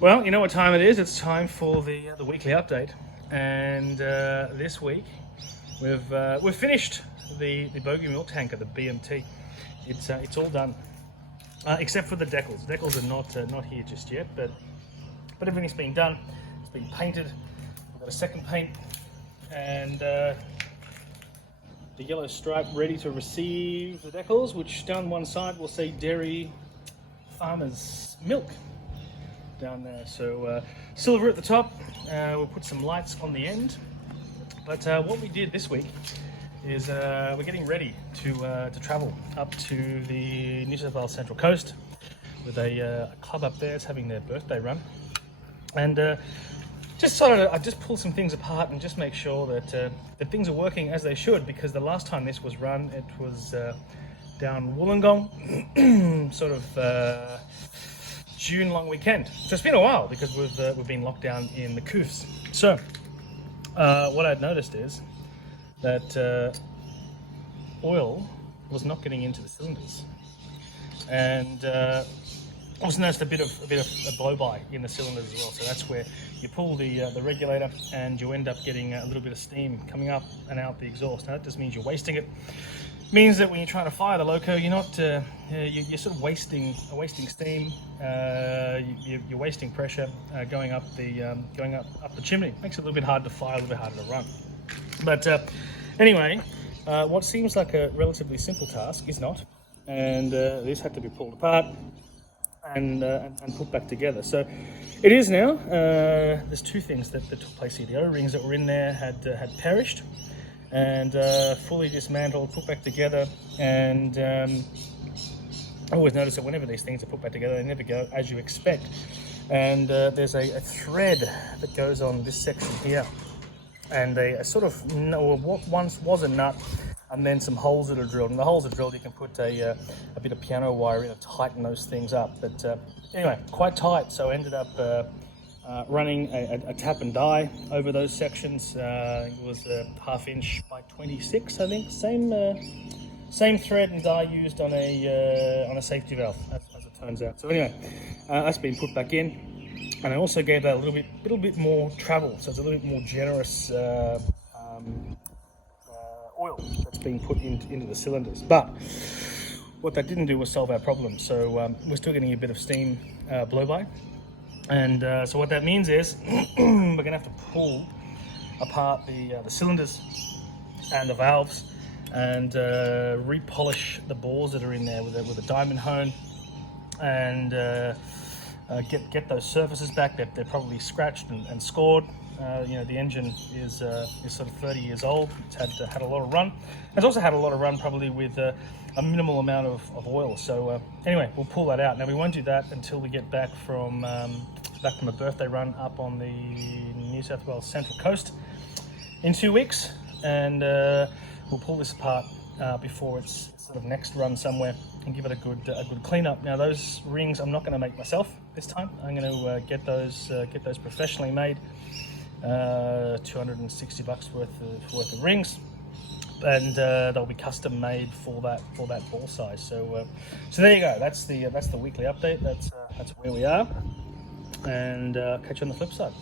Well, you know what time it is. It's time for the weekly update, and this week we've finished the bogey milk tanker, the BMT. It's all done, except for the decals. The decals are not here just yet, but everything's been done. It's been painted. We've got a second paint, and the yellow stripe ready to receive the decals, which down one side will say Dairy Farmers Milk down there. So silver at the top. We'll put some lights on the end. But what we did this week is we're getting ready to travel up to the New South Wales Central Coast with a club up there. It's having their birthday run, and I just pull some things apart and just make sure that things are working as they should, because the last time this was run, it was down Wollongong, sort of June long weekend. So it's been a while because we've been locked down in the coofs. So what I'd noticed is that oil was not getting into the cylinders, and I also noticed a bit of a blow by in the cylinders as well. So that's where you pull the regulator and you end up getting a little bit of steam coming up and out the exhaust. Now that just means you're wasting it. Means that when you're trying to fire the loco, you're not you're sort of wasting steam. You're wasting pressure going up the chimney. Makes it a little bit hard to fire, a little bit harder to run. But anyway, what seems like a relatively simple task is not, and this had to be pulled apart and put back together. So it is now. There's two things that took place here. The O-rings that were in there had perished, and fully dismantled, put back together. And I always notice that whenever these things are put back together, they never go as you expect. And there's a thread that goes on this section here, and a sort of, or what once was a nut, and then some holes that are drilled. And the holes are drilled, you can put a bit of piano wire in to tighten those things up. But anyway, quite tight. So I ended up running a tap and die over those sections. It was a 1/2 inch by 26, I think. Same thread and die used on a safety valve, as it turns out. So anyway, that's been put back in, and I also gave that a little bit more travel, so it's a little bit more generous oil that's being put into the cylinders. But what that didn't do was solve our problem. So we're still getting a bit of steam blow by. And so what that means is we're going to have to pull apart the cylinders and the valves and repolish the bores that are in there with a diamond hone, and get those surfaces back. They're probably scratched and scored. The engine is sort of 30 years old. It's had a lot of run. It's also had a lot of run, probably with a minimal amount of oil. So anyway, we'll pull that out. Now we won't do that until we get back from a birthday run up on the New South Wales Central Coast in 2 weeks, and we'll pull this apart before its sort of next run somewhere and give it a good clean up. Now those rings I'm not going to make myself this time. I'm going to get those professionally made. $260 worth of rings, and they'll be custom made for that ball size. So there you go. That's the weekly update. That's where we are, and catch you on the flip side.